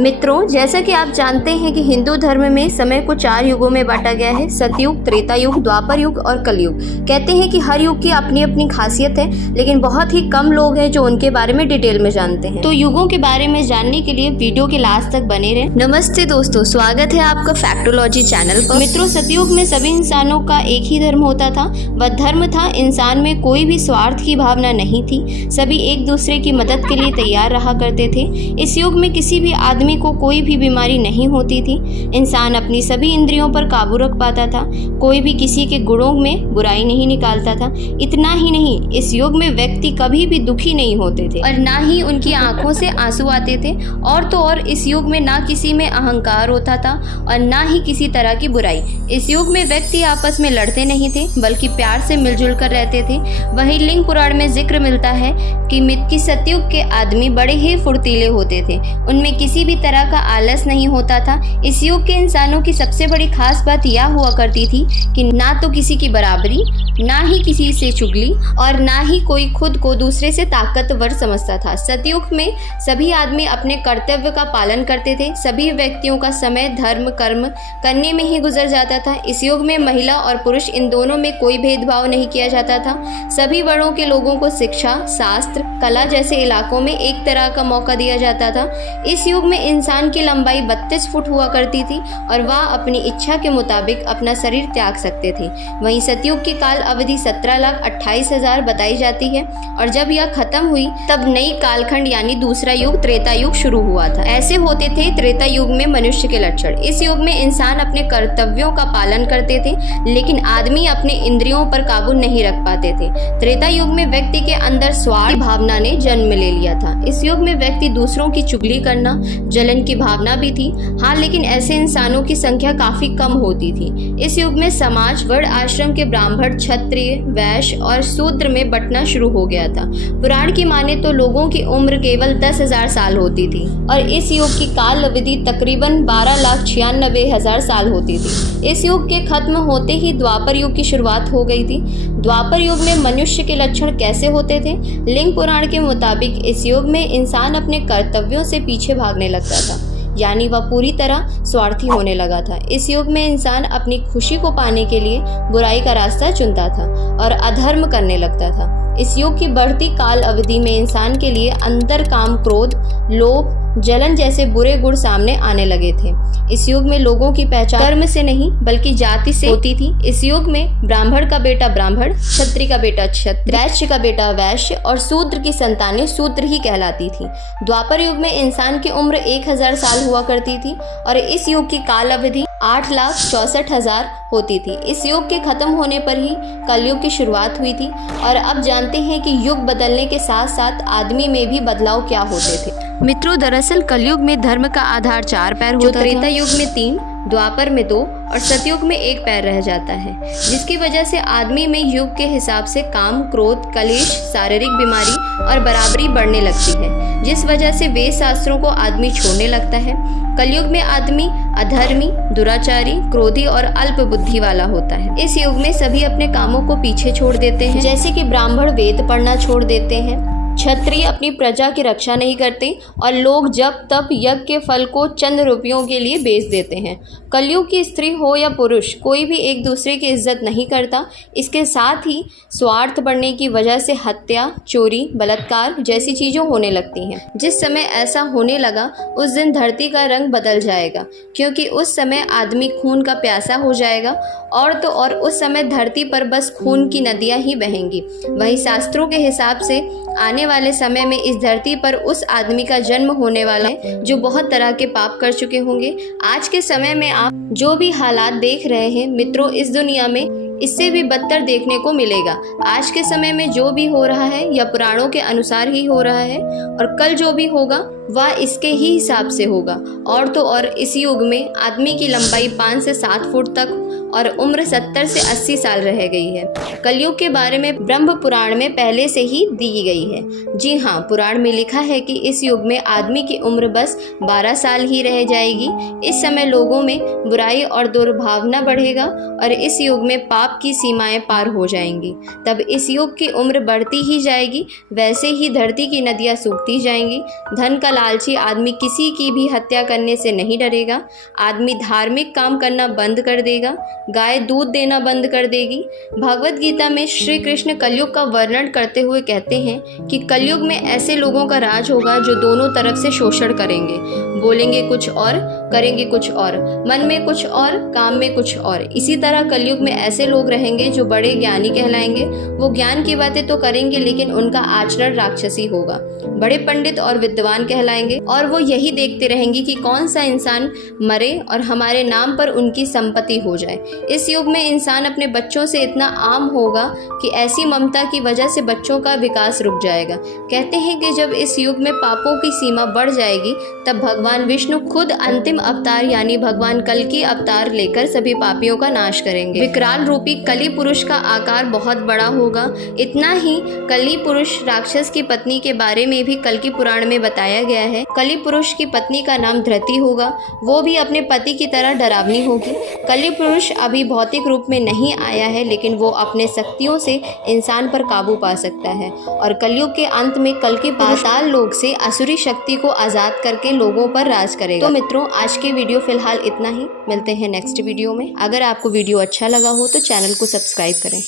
मित्रों, जैसा कि आप जानते हैं कि हिंदू धर्म में समय को 4 युगों में बांटा गया है। सतयुग, त्रेता युग, द्वापर युग और कलयुग। कहते हैं कि हर युग की अपनी अपनी खासियत है, लेकिन बहुत ही कम लोग हैं जो उनके बारे में डिटेल में जानते हैं। तो युगों के बारे में जानने के लिए वीडियो के लास्ट तक बने रहें। नमस्ते दोस्तों, स्वागत है आपका फैक्टोलॉजी चैनल पर। मित्रों, सतयुग में सभी इंसानों का एक ही धर्म होता था। वह धर्म था, इंसान में कोई भी स्वार्थ की भावना नहीं थी। सभी एक दूसरे की मदद के लिए तैयार रहा करते थे। इस युग में किसी भी आदमी को कोई भी बीमारी नहीं होती थी। इंसान अपनी सभी इंद्रियों पर काबू रख पाता था। कोई भी किसी के गुणों में बुराई नहीं निकालता था। इतना ही नहीं, इस युग में व्यक्ति कभी भी दुखी नहीं होते थे और ना ही उनकी आंखों से आंसू आते थे। और तो और इस युग में ना किसी में अहंकार होता था और ना ही किसी तरह की बुराई। इस युग में व्यक्ति आपस में लड़ते नहीं थे, बल्कि प्यार से मिलजुल कर रहते थे। वही लिंग पुराण में जिक्र मिलता है कि सतयुग के आदमी बड़े ही फुर्तीले होते थे। उनमें किसी भी तरह का आलस नहीं होता था। इस युग के इंसानों की सबसे बड़ी खास बात यह हुआ करती थी कि ना तो किसी की बराबरी, ना ही किसी से चुगली और ना ही कोई खुद को दूसरे से ताकतवर समझता था। सतयुग में सभी आदमी अपने कर्तव्य का पालन करते थे। सभी व्यक्तियों का समय धर्म कर्म करने में ही गुजर जाता था। इस युग में महिला और पुरुष इन दोनों में कोई भेदभाव नहीं किया जाता था। सभी वर्णों के लोगों को शिक्षा, शास्त्र, कला जैसे इलाकों में एक तरह का मौका दिया जाता था। इस युग में इंसान की लंबाई 32 फुट हुआ करती थी और वह अपनी इच्छा के मुताबिक अपना शरीर त्याग सकते थे। वहीं सतयुग की काल अवधि 17,28,000 बताई जाती है और जब यह खत्म हुई तब नई कालखंड यानी दूसरा युग त्रेता युग शुरू हुआ था। ऐसे होते थे त्रेता युग में मनुष्य के लक्षण। इस युग में इंसान अपने कर्तव्यों का पालन करते थे, लेकिन आदमी अपने इंद्रियों पर काबू नहीं रख पाते थे। त्रेता युग में व्यक्ति के अंदर स्वार्थ भावना ने जन्म ले लिया था। इस युग में व्यक्ति दूसरों की चुगली करना, जलन की भावना भी थी। हाँ, लेकिन ऐसे इंसानों की संख्या काफी कम होती थी। इस युग में समाज वर्ण आश्रम के ब्राह्मण, क्षत्रिय, वैश्य और शूद्र में बंटना शुरू हो गया था। पुराण की माने तो लोगों की उम्र केवल 10,000 साल होती थी और इस युग की काल अवधि तकरीबन 12,96,000 साल होती थी। इस युग के खत्म होते ही द्वापर युग की शुरुआत हो गई थी। द्वापर युग में मनुष्य के लक्षण कैसे होते थे? लिंग पुराण के मुताबिक इस युग में इंसान अपने कर्तव्यों से पीछे भागने लगता था, यानी वह पूरी तरह स्वार्थी होने लगा था। इस युग में इंसान अपनी खुशी को पाने के लिए बुराई का रास्ता चुनता था और अधर्म करने लगता था। इस युग की बढ़ती काल अवधि में इंसान के लिए अंतर काम, क्रोध, लोभ, जलन जैसे बुरे गुण सामने आने लगे थे। इस युग में लोगों की पहचान कर्म से नहीं बल्कि जाति से होती थी। इस युग में ब्राह्मण का बेटा ब्राह्मण, क्षत्रिय का बेटा क्षत्रिय, वैश्य का बेटा वैश्य और शूद्र की संतानें शूद्र ही कहलाती थी। द्वापर युग में इंसान की उम्र 1,000 साल हुआ करती थी और इस युग की काल अवधि 8,64,000 होती थी। इस युग के खत्म होने पर ही कलयुग की शुरुआत हुई थी और अब जानते हैं कि युग बदलने के साथ साथ आदमी में भी बदलाव क्या होते थे। मित्रों, दरअसल कलयुग में धर्म का आधार 4 पैर होता था, त्रेता युग में 3, द्वापर में 2 और सतयुग में 1 पैर रह जाता है, जिसकी वजह से आदमी में युग के हिसाब से काम, क्रोध, कलेश, शारीरिक बीमारी और बराबरी बढ़ने लगती है, जिस वजह से वेद शास्त्रों को आदमी छोड़ने लगता है। कलयुग में आदमी अधर्मी, दुराचारी, क्रोधी और अल्प बुद्धि वाला होता है। इस युग में सभी अपने कामों को पीछे छोड़ देते हैं, जैसे कि ब्राह्मण वेद पढ़ना छोड़ देते हैं, क्षत्रिय अपनी प्रजा की रक्षा नहीं करते और लोग जब तब यज्ञ के फल को चंद रुपयों के लिए बेच देते हैं। कलयुग की स्त्री हो या पुरुष, कोई भी एक दूसरे की इज्जत नहीं करता। इसके साथ ही स्वार्थ बढ़ने की वजह से हत्या, चोरी, बलात्कार जैसी चीज़ें होने लगती हैं। जिस समय ऐसा होने लगा उस दिन धरती का रंग बदल जाएगा, क्योंकि उस समय आदमी खून का प्यासा हो जाएगा और तो और उस समय धरती पर बस खून की नदियाँ ही बहेंगी। वही शास्त्रों के हिसाब से आने वाले समय में इस धरती पर उस आदमी का जन्म होने वाला है जो बहुत तरह के पाप कर चुके होंगे। आज के समय में आप जो भी हालात देख रहे हैं मित्रों, इस दुनिया में इससे भी बदतर देखने को मिलेगा। आज के समय में जो भी हो रहा है यह पुराणों के अनुसार ही हो रहा है और कल जो भी होगा वह इसके ही हिसाब से होगा। और तो और इस युग में आदमी की लंबाई 5 से 7 फुट तक और उम्र 70 से 80 साल रह गई है। कलयुग के बारे में ब्रह्म पुराण में पहले से ही दी गई है। जी हाँ, पुराण में लिखा है कि इस युग में आदमी की उम्र बस 12 साल ही रह जाएगी। इस समय लोगों में बुराई और दुर्भावना बढ़ेगा और इस युग में पाप की सीमाएं पार हो जाएंगी। तब इस युग की उम्र बढ़ती ही जाएगी, वैसे ही धरती की नदियां सूखती जाएंगी। धन का लालची आदमी किसी की भी हत्या करने से नहीं डरेगा। आदमी धार्मिक काम करना बंद कर देगा। गाय दूध देना बंद कर देगी। भगवत गीता में श्री कृष्ण कलयुग का वर्णन करते हुए कहते हैं कि कलयुग में ऐसे लोगों का राज होगा जो दोनों तरफ से शोषण करेंगे, बोलेंगे कुछ और, करेंगे कुछ और, मन में कुछ और, काम में कुछ और। इसी तरह कलयुग में ऐसे लोग रहेंगे जो बड़े ज्ञानी कहलाएंगे। वो ज्ञान की बातें तो करेंगे लेकिन उनका आचरण राक्षसी होगा। बड़े पंडित और विद्वान कहलाएंगे और वो यही देखते रहेंगे कि कौन सा इंसान मरे और हमारे नाम पर उनकी संपत्ति हो जाए। इस युग में इंसान अपने बच्चों से इतना आम होगा कि ऐसी ममता की वजह से बच्चों का विकास रुक जाएगा। कहते हैं कि जब इस युग में पापों की सीमा बढ़ जाएगी तब भगवान विष्णु खुद अंतिम अवतार यानी भगवान कल की अवतार लेकर सभी पापियों का नाश करेंगे। विकराल रूपी कली पुरुष का आकार बहुत बड़ा होगा। इतना ही, कली पुरुष राक्षस की पत्नी के बारे में भी कल की पुराण में बताया गया है। कली पुरुष की पत्नी का नाम धृति होगा। वो भी अपने पति की तरह डरावनी होगी। कली पुरुष अभी भौतिक रूप में नहीं आया है लेकिन वो अपने शक्तियों से इंसान पर काबू पा सकता है और कलयुग के अंत में कल के पाताल लोक से असुरी शक्ति को आजाद करके लोगों पर राज करेगा। तो मित्रों, आज की वीडियो फिलहाल इतना ही। मिलते हैं नेक्स्ट वीडियो में। अगर आपको वीडियो अच्छा लगा हो तो चैनल को सब्सक्राइब करें।